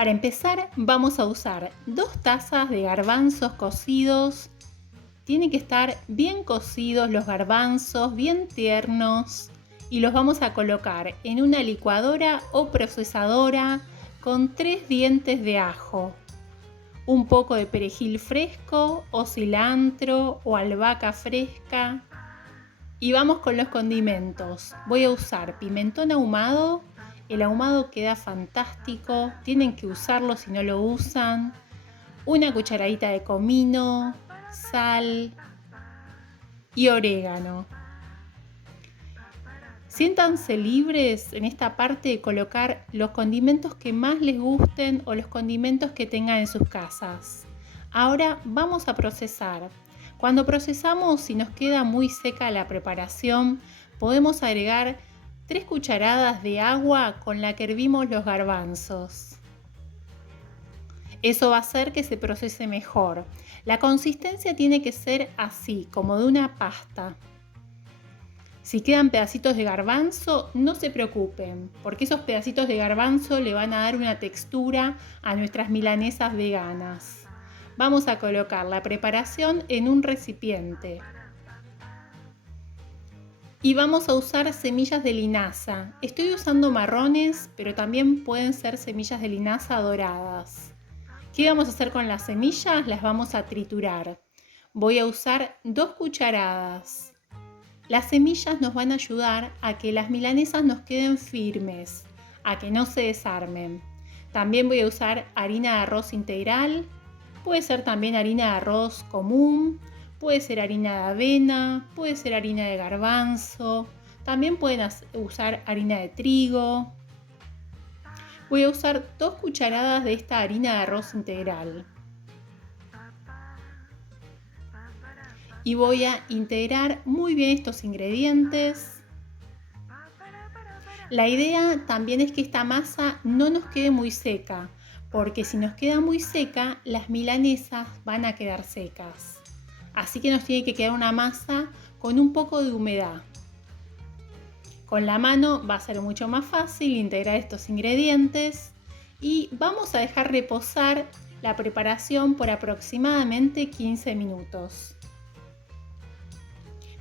Para empezar, vamos a usar 2 tazas de garbanzos cocidos. Tienen que estar bien cocidos los garbanzos, bien tiernos, y los vamos a colocar en una licuadora o procesadora con 3 dientes de ajo, un poco de perejil fresco o cilantro o albahaca fresca. Y vamos con los condimentos. Voy a usar pimentón ahumado. El ahumado queda fantástico. Tienen que usarlo si no lo usan. Una cucharadita de comino, sal y orégano. Siéntanse libres en esta parte de colocar los condimentos que más les gusten o los condimentos que tengan en sus casas. Ahora vamos a procesar. Cuando procesamos, si nos queda muy seca la preparación, podemos agregar 3 cucharadas de agua con la que hervimos los garbanzos. Eso va a hacer que se procese mejor. La consistencia tiene que ser así, como de una pasta. Si quedan pedacitos de garbanzo, no se preocupen, porque esos pedacitos de garbanzo le van a dar una textura a nuestras milanesas veganas. Vamos a colocar la preparación en un recipiente. Y vamos a usar semillas de linaza. Estoy usando marrones, pero también pueden ser semillas de linaza doradas. ¿Qué vamos a hacer con las semillas? Las vamos a triturar. Voy a usar 2 cucharadas. Las semillas nos van a ayudar a que las milanesas nos queden firmes, a que no se desarmen. También voy a usar harina de arroz integral, puede ser también harina de arroz común, puede ser harina de avena, puede ser harina de garbanzo, también pueden usar harina de trigo. Voy a usar 2 cucharadas de esta harina de arroz integral. Y voy a integrar muy bien estos ingredientes. La idea también es que esta masa no nos quede muy seca, porque si nos queda muy seca, las milanesas van a quedar secas. Así que nos tiene que quedar una masa con un poco de humedad. Con la mano va a ser mucho más fácil integrar estos ingredientes y vamos a dejar reposar la preparación por aproximadamente 15 minutos.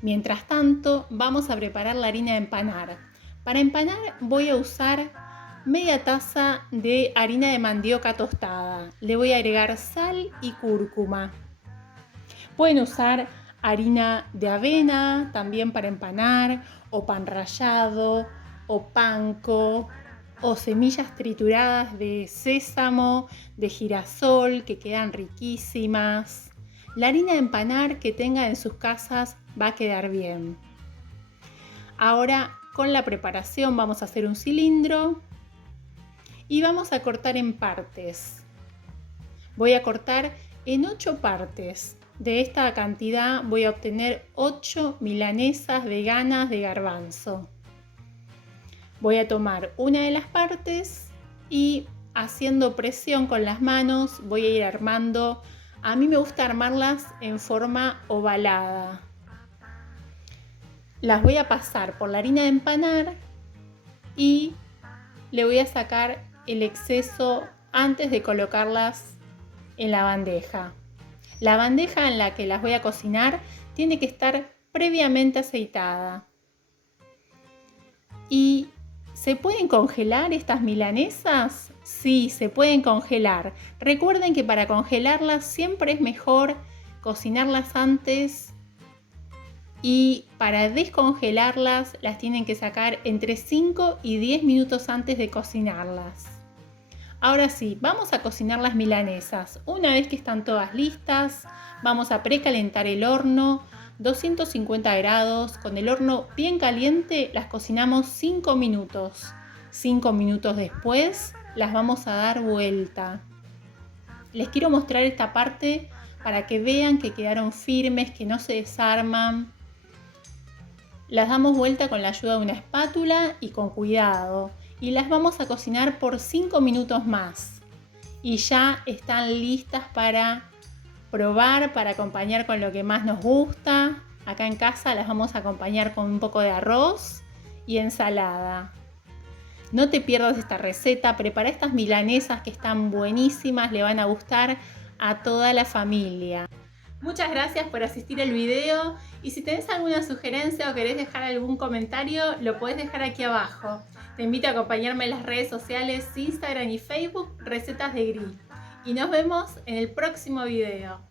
Mientras tanto, vamos a preparar la harina de empanar. Para empanar voy a usar media taza de harina de mandioca tostada. Le voy a agregar sal y cúrcuma. Pueden usar harina de avena también para empanar, o pan rallado, o panko, o semillas trituradas de sésamo, de girasol, que quedan riquísimas. La harina de empanar que tengan en sus casas va a quedar bien. Ahora con la preparación vamos a hacer un cilindro y vamos a cortar en partes. Voy a cortar en 8 partes. De esta cantidad voy a obtener 8 milanesas veganas de garbanzo. Voy a tomar una de las partes y haciendo presión con las manos voy a ir armando. A mí me gusta armarlas en forma ovalada. Las voy a pasar por la harina de empanar y le voy a sacar el exceso antes de colocarlas en la bandeja. La bandeja en la que las voy a cocinar tiene que estar previamente aceitada. ¿Y se pueden congelar estas milanesas? Sí, se pueden congelar. Recuerden que para congelarlas siempre es mejor cocinarlas antes y para descongelarlas las tienen que sacar entre 5 y 10 minutos antes de cocinarlas. Ahora sí, vamos a cocinar las milanesas. Una vez que están todas listas, vamos a precalentar el horno, 250 grados, con el horno bien caliente las cocinamos 5 minutos. 5 minutos después las vamos a dar vuelta. Les quiero mostrar esta parte para que vean que quedaron firmes, que no se desarman. Las damos vuelta con la ayuda de una espátula y con cuidado. Y las vamos a cocinar por 5 minutos más. Y ya están listas para probar, para acompañar con lo que más nos gusta. Acá en casa las vamos a acompañar con un poco de arroz y ensalada. No te pierdas esta receta, prepara estas milanesas que están buenísimas, le van a gustar a toda la familia. Muchas gracias por asistir al video y si tenés alguna sugerencia o querés dejar algún comentario, lo podés dejar aquí abajo. Te invito a acompañarme en las redes sociales Instagram y Facebook, Recetas de Gris. Y nos vemos en el próximo video.